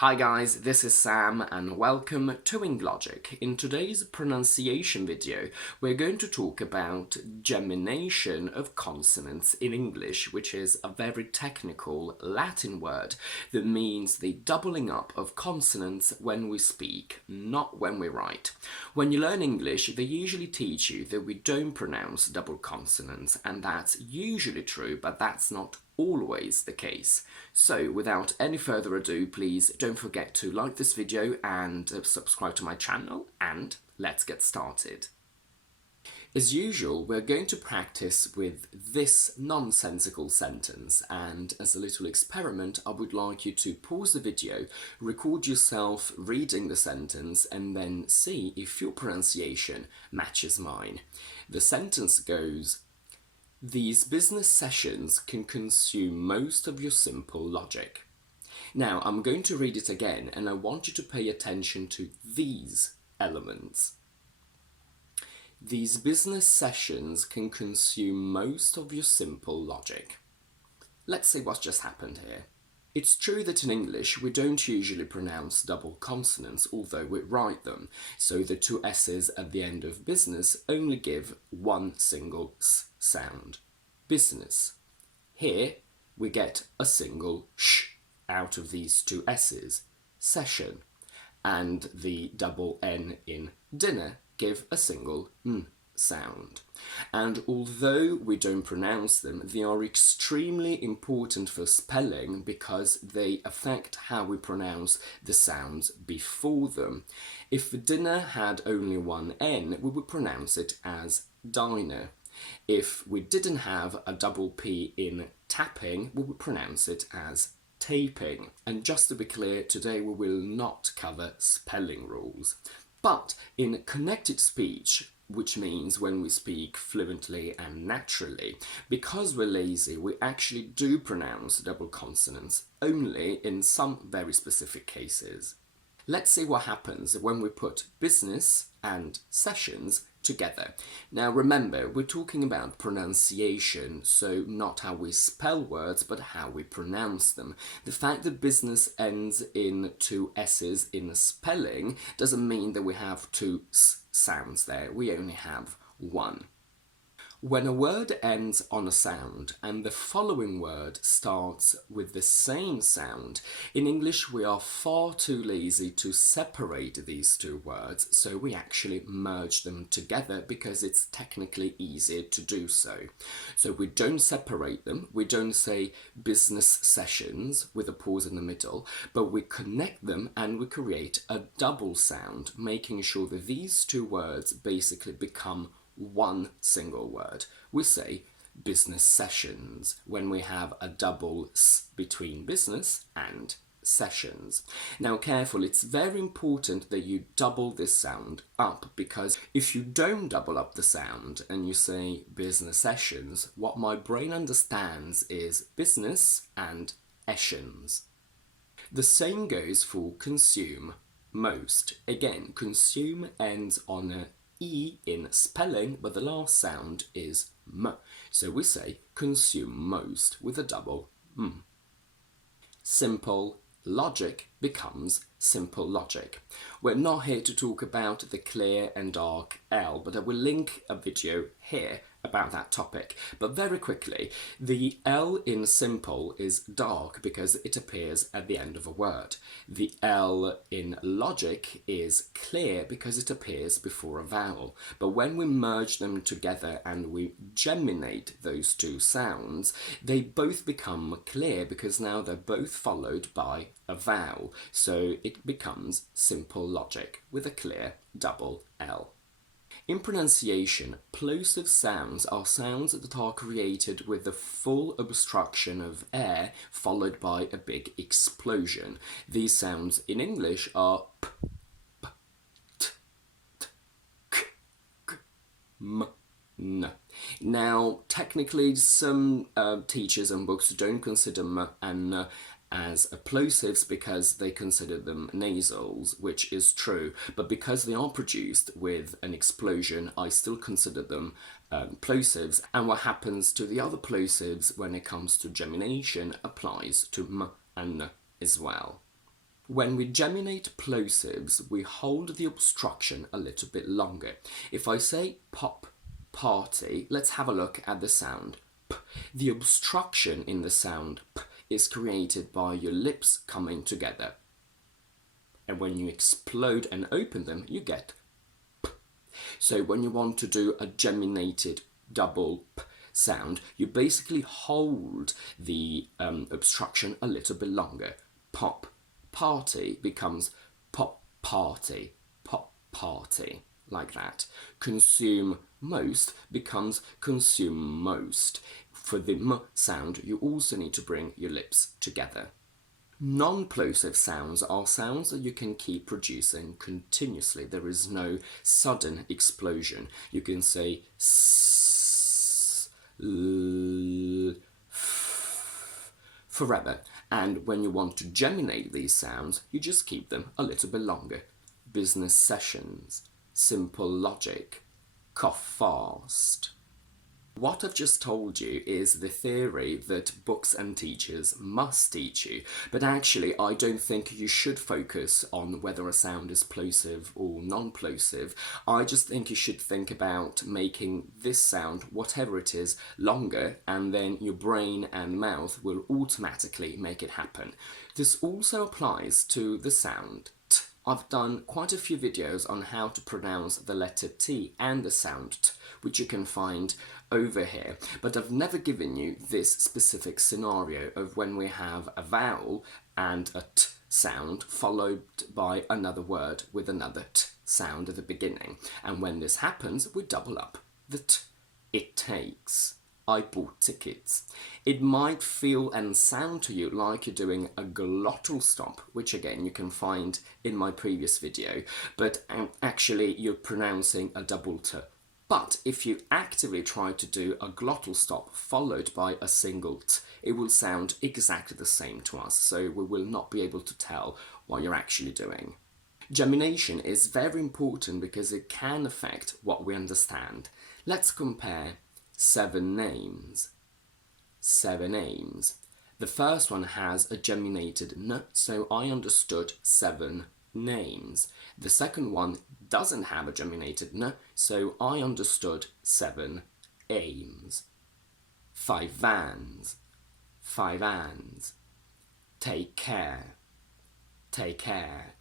Hi guys, this is Sam and welcome to Logic. In today's pronunciation video, we're going to talk about gemination of consonants in English, which is a very technical Latin word that means the doubling up of consonants when we speak, not when we write. When you learn English, they usually teach you that we don't pronounce double consonants, and that's usually true, but that's not always the case. So without any further ado, please don't forget to like this video and subscribe to my channel, and let's get started. As usual, we're going to practice with this nonsensical sentence, and as a little experiment, I would like you to pause the video, record yourself reading the sentence, and then see if your pronunciation matches mine. The sentence goes, "These business sessions can consume most of your simple logic." Now, I'm going to read it again, and I want you to pay attention to these elements. These business sessions can consume most of your simple logic. Let's see what's just happened here. It's true that in English we don't usually pronounce double consonants, although we write them, so the two S's at the end of business only give one single S sound. Business. Here we get a single sh out of these two S's. Session. And the double N in dinner give a single N sound. And although we don't pronounce them, they are extremely important for spelling because they affect how we pronounce the sounds before them. If dinner had only one N, we would pronounce it as diner. If we didn't have a double P in tapping, we would pronounce it as taping. And just to be clear, today we will not cover spelling rules. But in connected speech, which means when we speak fluently and naturally, because we're lazy, we actually do pronounce double consonants, only in some very specific cases. Let's see what happens when we put business and sessions together. Now remember, we're talking about pronunciation, so not how we spell words, but how we pronounce them. The fact that business ends in two S's in spelling doesn't mean that we have two S sounds there, we only have one. When a word ends on a sound and the following word starts with the same sound, in English we are far too lazy to separate these two words, so we actually merge them together because it's technically easier to do so. So we don't separate them, we don't say business sessions with a pause in the middle, but we connect them and we create a double sound, making sure that these two words basically become one single word. We say business sessions when we have a double S between business and sessions. Now careful, it's very important that you double this sound up, because if you don't double up the sound and you say business sessions, what my brain understands is business and essions. The same goes for consume most. Again, consume ends on a E in spelling, but the last sound is M. So we say consume most with a double M. Simple logic becomes simple logic. We're not here to talk about the clear and dark L, but I will link a video here about that topic. But very quickly, the L in simple is dark because it appears at the end of a word. The L in logic is clear because it appears before a vowel. But when we merge them together and we geminate those two sounds, they both become clear because now they're both followed by a vowel. So it becomes simple logic with a clear double L. In pronunciation, plosive sounds are sounds that are created with the full obstruction of air followed by a big explosion. These sounds in English are p, p, t, t, k, k, m, n. Now, technically, some teachers and books don't consider m and n as plosives because they consider them nasals, which is true, but because they are produced with an explosion, I still consider them plosives, and what happens to the other plosives when it comes to gemination applies to m and n as well. When we geminate plosives, we hold the obstruction a little bit longer. If I say pop, party, let's have a look at the sound p. The obstruction in the sound p is created by your lips coming together. And when you explode and open them, you get p. So when you want to do a geminated double p sound, you basically hold the obstruction a little bit longer. Pop, party becomes pop, party, like that. Consume most becomes consume most. For the m sound, you also need to bring your lips together. Non-plosive sounds are sounds that you can keep producing continuously. There is no sudden explosion. You can say s, l, f, forever. And when you want to geminate these sounds, you just keep them a little bit longer. Business sessions, simple logic, cough fast. What I've just told you is the theory that books and teachers must teach you, but actually I don't think you should focus on whether a sound is plosive or non-plosive. I just think you should think about making this sound, whatever it is, longer, and then your brain and mouth will automatically make it happen. This also applies to the sound T. I've done quite a few videos on how to pronounce the letter T and the sound T, which you can find over here, but I've never given you this specific scenario of when we have a vowel and a T sound followed by another word with another T sound at the beginning, and when this happens we double up the T. It takes. I bought tickets. It might feel and sound to you like you're doing a glottal stop, which again you can find in my previous video, but actually you're pronouncing a double T. But if you actively try to do a glottal stop followed by a single T, it will sound exactly the same to us, so we will not be able to tell what you're actually doing. Gemination is very important because it can affect what we understand. Let's compare 7 names. 7 names. The first one has a geminated N, so I understood 7 names. The second one doesn't have a geminated N, so I understood 7 aims. 5 vans. 5 ands. Take care. Take care.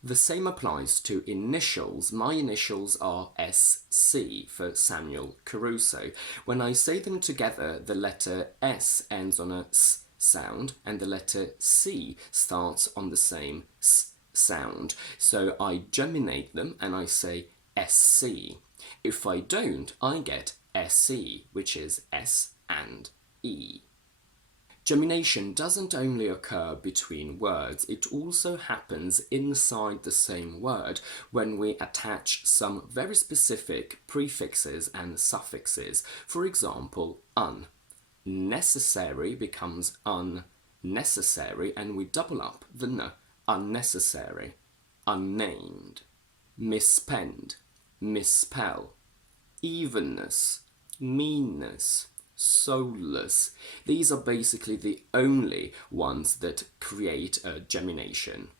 The same applies to initials. My initials are SC for Samuel Caruso. When I say them together, the letter S ends on a S sound and the letter C starts on the same S sound. So I geminate them and I say SC. If I don't, I get SE, which is S and E. Gemination doesn't only occur between words, it also happens inside the same word when we attach some very specific prefixes and suffixes. For example, un. Necessary becomes unnecessary and we double up the n. Unnecessary. Unnamed. Misspend. Misspell. Evenness. Meanness. Soulless. These are basically the only ones that create a gemination.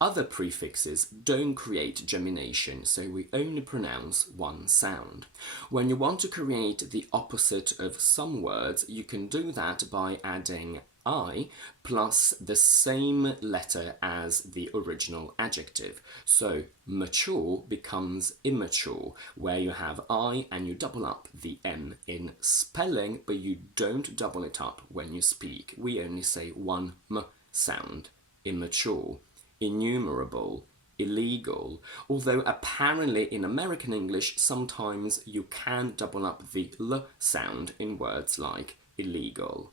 Other prefixes don't create gemination, so we only pronounce one sound. When you want to create the opposite of some words, you can do that by adding I plus the same letter as the original adjective. So mature becomes immature, where you have I and you double up the M in spelling, but you don't double it up when you speak. We only say one M sound. Immature. Innumerable. Illegal, although apparently in American English sometimes you can double up the L sound in words like illegal.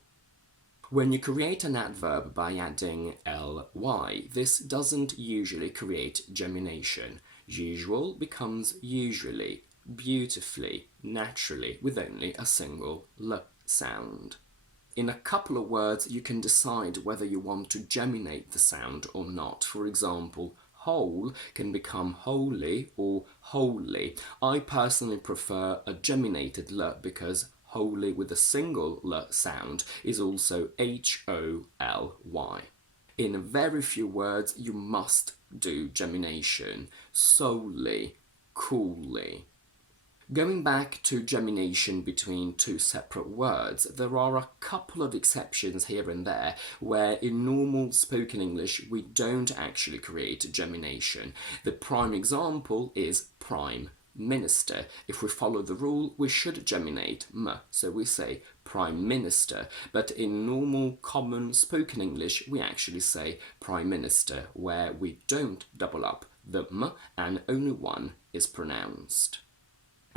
When you create an adverb by adding ly, this doesn't usually create gemination. Usual becomes usually, beautifully, naturally, with only a single L sound. In a couple of words, you can decide whether you want to geminate the sound or not. For example, whole can become holy or wholly. I personally prefer a geminated L because holy with a single L sound is also H-O-L-Y. In very few words, you must do gemination. Solely, coolly. Going back to gemination between two separate words, there are a couple of exceptions here and there where in normal spoken English we don't actually create gemination. The prime example is prime minister. If we follow the rule, we should geminate m, so we say prime minister, but in normal common spoken English we actually say prime minister, where we don't double up the m and only one is pronounced.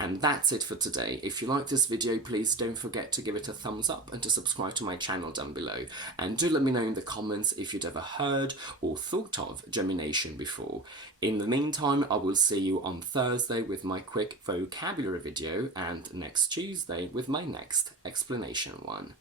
And that's it for today. If you like this video, please don't forget to give it a thumbs up and to subscribe to my channel down below. And do let me know in the comments if you'd ever heard or thought of gemination before. In the meantime, I will see you on Thursday with my quick vocabulary video and next Tuesday with my next explanation one.